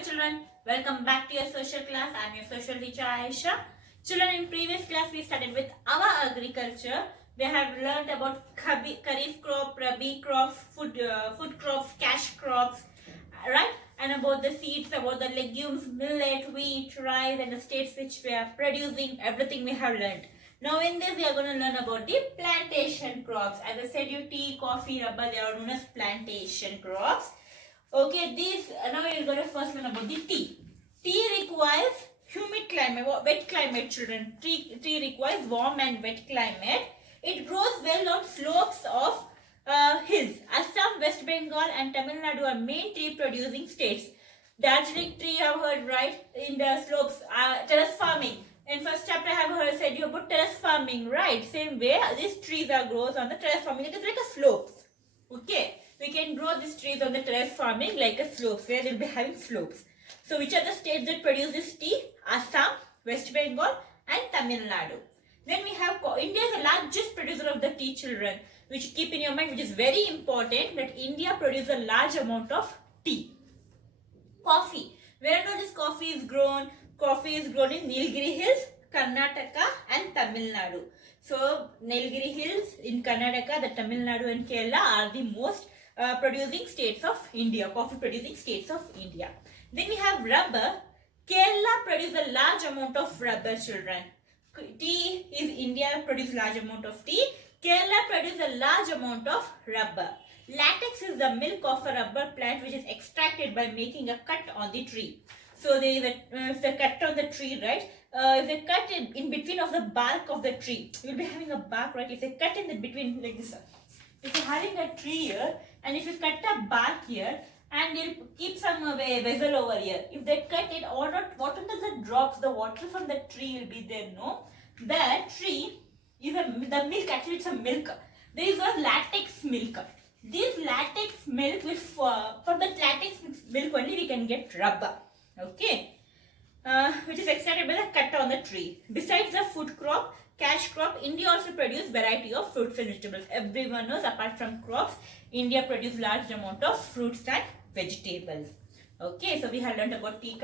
Hello children, welcome back to your social class. I am your social teacher Aisha. Children, in previous class we started with our agriculture. We have learned about kharif crop, rabi crops, food crops, cash crops, right? And about the seeds, about the legumes, millet, wheat, rice and the states which we are producing, everything we have learned. Now in this we are going to learn about the plantation crops. As I said, you tea, coffee, rubber, they are known as plantation crops. Okay, these now you're going to first learn about the tea. Tea requires humid climate, wet climate, children. Tea requires warm and wet climate. It grows well on slopes of hills. Assam, West Bengal, and Tamil Nadu are main tea producing states. Darjeeling tree, I have heard, right? In the slopes, terrace farming. In first chapter, I have heard said you about terrace farming, right? Same way, these trees are grows on the terrace farming. It is like a slopes. Okay, we can grow these trees on the terrace farming like a slopes where they'll be having slopes. So which are the states that produce this tea? Assam, West Bengal and Tamil Nadu. Then we have India is the largest producer of the tea, children, which keep in your mind, which is very important, that India produces a large amount of tea. Coffee. Where now this coffee is grown? Coffee is grown in Nilgiri Hills, Karnataka and Tamil Nadu. So Nilgiri Hills in Karnataka, the Tamil Nadu and Kerala are the most producing states of India, coffee producing states of India. Then we have rubber. Kerala produces a large amount of rubber, children. Tea is India produces large amount of tea. Kerala produces a large amount of rubber. Latex is the milk of a rubber plant which is extracted by making a cut on the tree. So there is a cut on the tree, right? If they cut in between of the bark of the tree, you will be having a bark, right? If they cut in the between like this, if you're having a tree here, and if you cut a bark here, and you'll keep some vessel over here. If they cut it, or not, water that drops, the water from the tree will be there. No, the tree is the milk. Actually, it's a milk. There is a latex milk. This latex milk will from the latex milk only we can get rubber. Okay, which is extracted by the cut on the tree. Besides the food crop, cash crop, India also produces variety of fruits and vegetables. Everyone knows apart from crops, India produces large amount of fruits and vegetables. Okay, so we have learned about tea,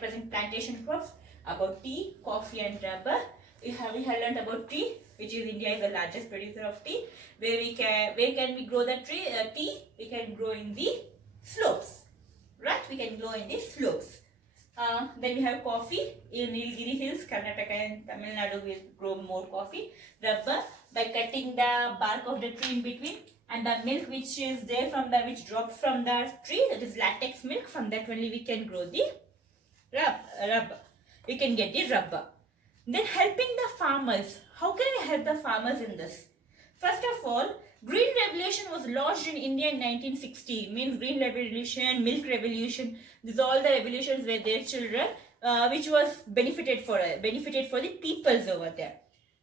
present plantation crops, about tea, coffee and rubber. We have learned about tea, which is India is the largest producer of tea. Where can we grow the tea? We can grow in the slopes, right? We can grow in the slopes. Then we have coffee. In Nilgiri Hills, Karnataka and Tamil Nadu will grow more coffee. Rubber, by cutting the bark of the tree in between, and the milk which is there from the which drops from the tree, that is latex milk. From that only we can grow the rubber. We can get the rubber. Then helping the farmers. How can we help the farmers in this? First of all, Green Revolution was launched in India in 1960. Means Green Revolution, Milk Revolution. These all the revolutions were their children, which was benefited for the peoples over there.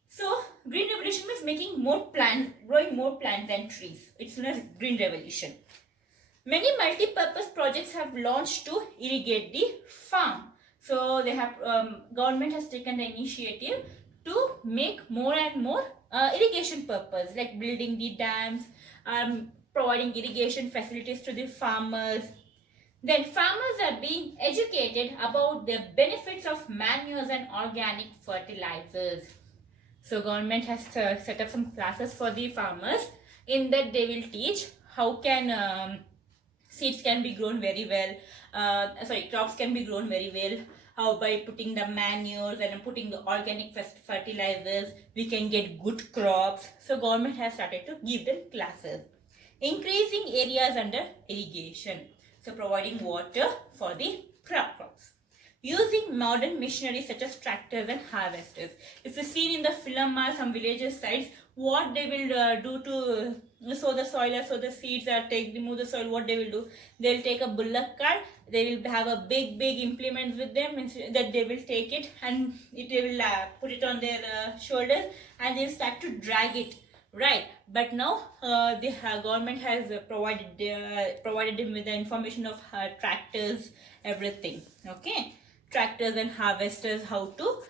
So Green Revolution means making more plants, growing more plants and trees. It's known as Green Revolution. Many multi-purpose projects have launched to irrigate the farm. So they have government has taken the initiative to make more and more irrigation purpose, like building the dams, providing irrigation facilities to the farmers. Then farmers are being educated about the benefits of manures and organic fertilizers. So government has set up some classes for the farmers. In that they will teach how can seeds can be grown very well. Crops can be grown very well. How by putting the manures and putting the organic fertilizers, we can get good crops. So government has started to give them classes. Increasing areas under irrigation. So providing water for the crops. Using modern machinery such as tractors and harvesters. If you see in the film or some villages sites, what they will do to sow the soil or sow the seeds or remove the soil, what they will do? They will take a bullock cart. They will have a big implements with them that they will take it and they will put it on their shoulders and they will start to drag it. Right, but now the government has provided them with the information of tractors, everything. Okay, tractors and harvesters, how to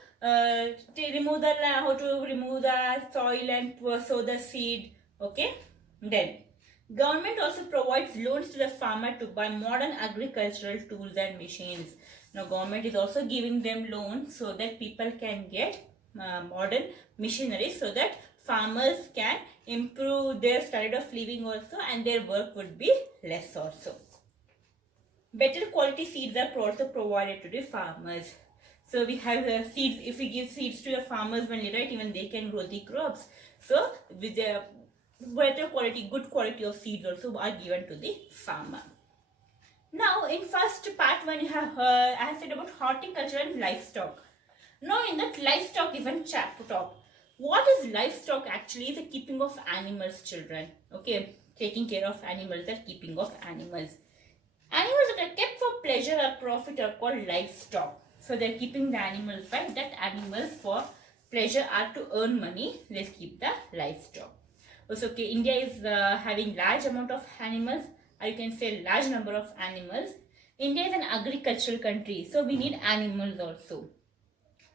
remove the soil and sow the seed. Okay, then Government also provides loans to the farmer to buy modern agricultural tools and machines. Now government is also giving them loans so that people can get modern machinery so that farmers can improve their standard of living also, and their work would be less also. Better quality seeds are also provided to the farmers. So we have seeds. If we give seeds to the farmers only, right, even they can grow the crops. So with the better quality, good quality of seeds also are given to the farmer. Now in first part one, you have I have said about horticulture and livestock. Now in that livestock even chapter talk. What is livestock actually? Is the keeping of animals, children. Okay, taking care of animals, the keeping of animals. Animals that are kept for pleasure or profit are called livestock. So they're keeping the animals, right? That animals for pleasure are to earn money. They'll keep the livestock. Also, okay, India is having large amount of animals. Or you can say large number of animals. India is an agricultural country, so we need animals also.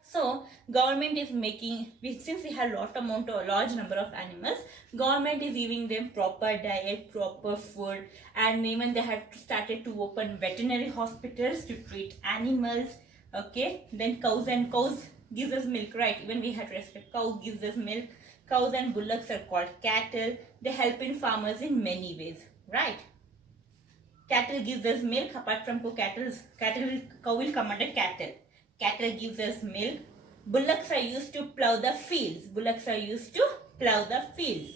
So government is making, since we have large number of animals, government is giving them proper diet, proper food, and even they have started to open veterinary hospitals to treat animals. Okay, then cows gives us milk, right? Even we have to respect cow gives us milk. Cows and bullocks are called cattle. They help in farmers in many ways, right? Cattle gives us milk. Apart from cow will come under cattle. Cattle gives us milk. Bullocks are used to plow the fields. Bullocks are used to plow the fields.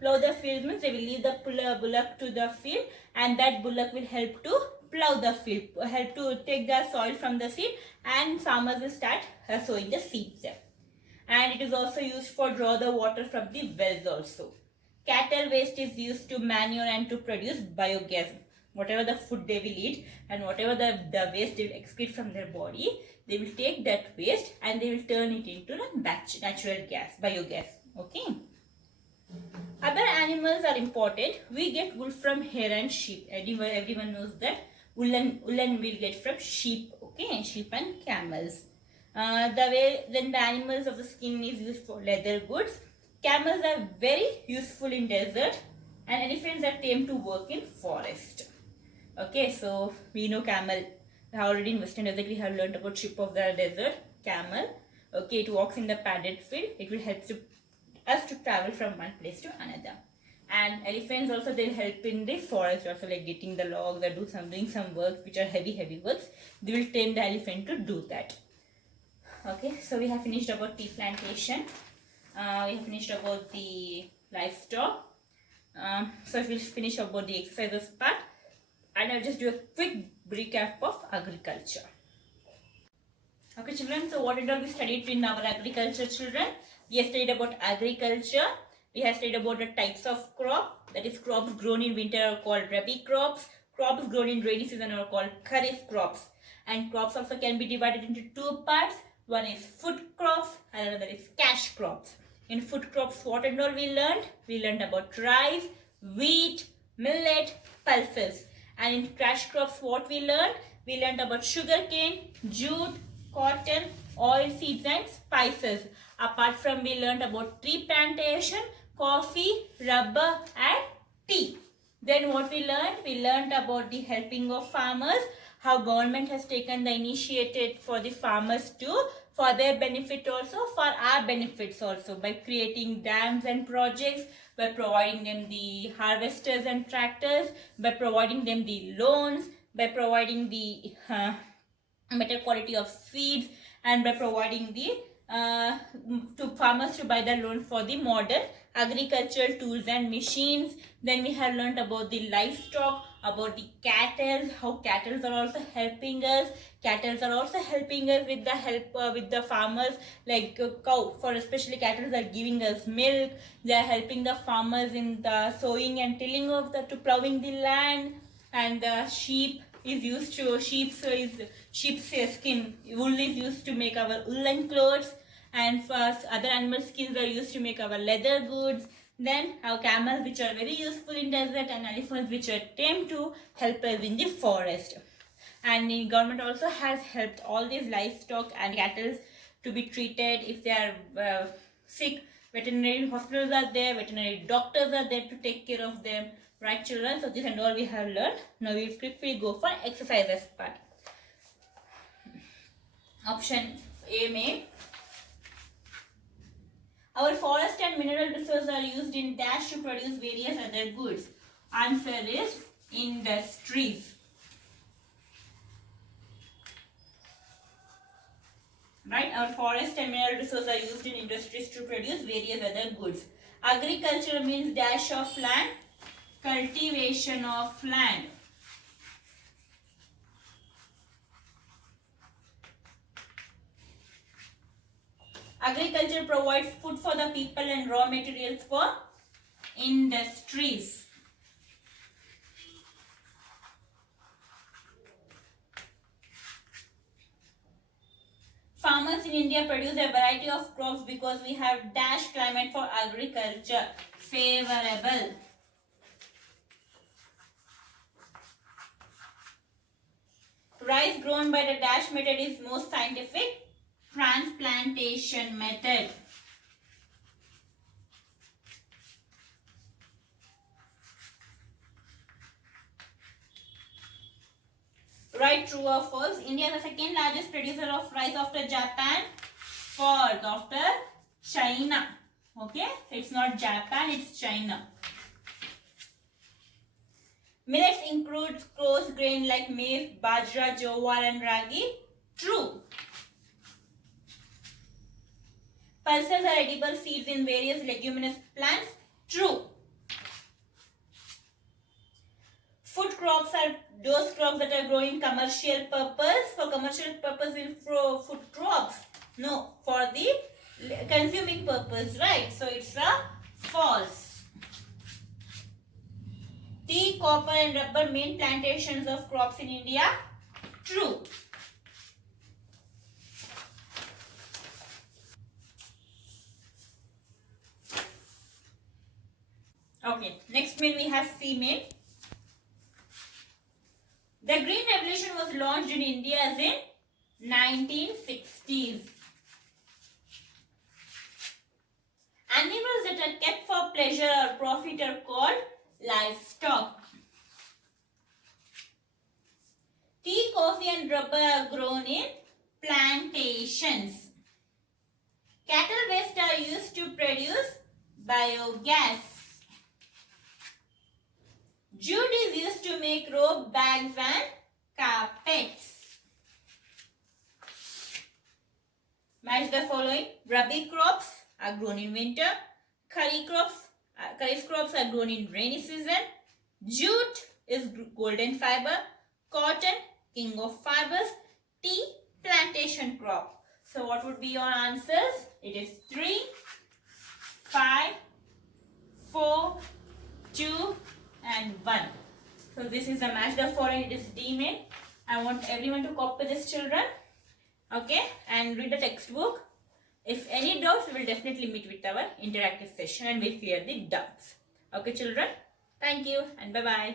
Plow the fields means they will leave the bullock to the field, and that bullock will help to plow the field, help to take the soil from the seed, and farmers will start sowing the seeds there. And it is also used for draw the water from the wells also. Cattle waste is used to manure and to produce biogas. Whatever the food they will eat and whatever the waste they will excrete from their body, they will take that waste and they will turn it into the natural gas, biogas. Okay. Other animals are important. We get wool from hair and sheep. Everyone knows that woolen we'll get from sheep. Okay, sheep and camels. Then the animals of the skin is used for leather goods. Camels are very useful in desert, and elephants are tamed to work in forest. Okay, so we know camel. Already in Western Desert we have learned about sheep of the desert, camel. Okay, it walks in the padded field. It will help us to travel from one place to another. And elephants also, they'll help in the forest also, like getting the logs or doing some work which are heavy works. They will tame the elephant to do that. Okay, so we have finished about tea plantation. We have finished about the livestock. So we'll finish about the exercises part, and I'll just do a quick recap of agriculture. Okay, children, so what did we studied in our agriculture, children? We have studied about agriculture. We have studied about the types of crop. That is, crops grown in winter are called rabi crops. Crops grown in rainy season are called kharif crops. And crops also can be divided into two parts. One is food crops and another is cash crops. In food crops, what and all we learned? We learned about rice, wheat, millet, pulses. And in cash crops, what we learned? We learned about sugarcane, jute, cotton, oil seeds and spices. Apart from, we learned about tree plantation, coffee, rubber and tea. Then what we learned? We learned about the helping of farmers, how government has taken the initiative for the farmers too, for their benefit also, for our benefits also, by creating dams and projects, by providing them the harvesters and tractors, by providing them the loans, by providing the better quality of seeds, and by providing the to farmers to buy the loan for the modern agricultural tools and machines. Then we have learned about the livestock, about the cattle, how cattle are also helping us. Cattle are also helping us with the help with the farmers, like cow, for especially cattle are giving us milk. They are helping the farmers in the sowing and tilling of to plowing the land. And the sheep is used to sheep's skin, wool is used to make our woolen clothes, and for other animal skins are used to make our leather goods. Then our camels, which are very useful in desert, and elephants, which are tamed to help us in the forest. And the government also has helped all these livestock and cattle to be treated if they are sick. Veterinary hospitals are there, veterinary doctors are there to take care of them. Right, children? So this and all we have learned. Now we will quickly go for exercises part. Option A may. Our forest and mineral resources are used in dash to produce various other goods. Answer is industries. Right? Our forest and mineral resources are used in industries to produce various other goods. Agriculture means dash of land, cultivation of land. Agriculture provides food for the people and raw materials for industries. Farmers in India produce a variety of crops because we have dash climate for agriculture. Favorable. Rice grown by the dash method is most scientific. Transplantation method. Right, true or false? India is the second largest producer of rice after Japan. False. After China. Okay, it's not Japan, it's China. Millets include coarse grain like maize, bajra, jowar and ragi. True. Pulses are edible seeds in various leguminous plants. True. Food crops are those crops that are growing commercial purpose. For commercial purpose, we'll grow food crops. No, for the consuming purpose, right? So it's a false. Tea, copper and rubber main plantations of crops in India. True. Okay, next main we have C main. The Green Revolution was launched in India as in 1960s. Animals that are kept for pleasure or profit are called livestock. Tea, coffee and rubber are grown in plantations. Cattle waste are used to produce biogas. Jute is used to make rope, bags and carpets. Match the following. Rabi crops are grown in winter. Kharif crops are grown in rainy season. Jute is golden fiber. Cotton, king of fibers. Tea, plantation crop. So what would be your answers? It is 3, 5, 4, 2 and 1. So this is the match the following. It is D main. I want everyone to copy this, children. Okay, and read the textbook. If any doubts, we will definitely meet with our interactive session and we'll clear the doubts. Okay, children. Thank you and bye-bye.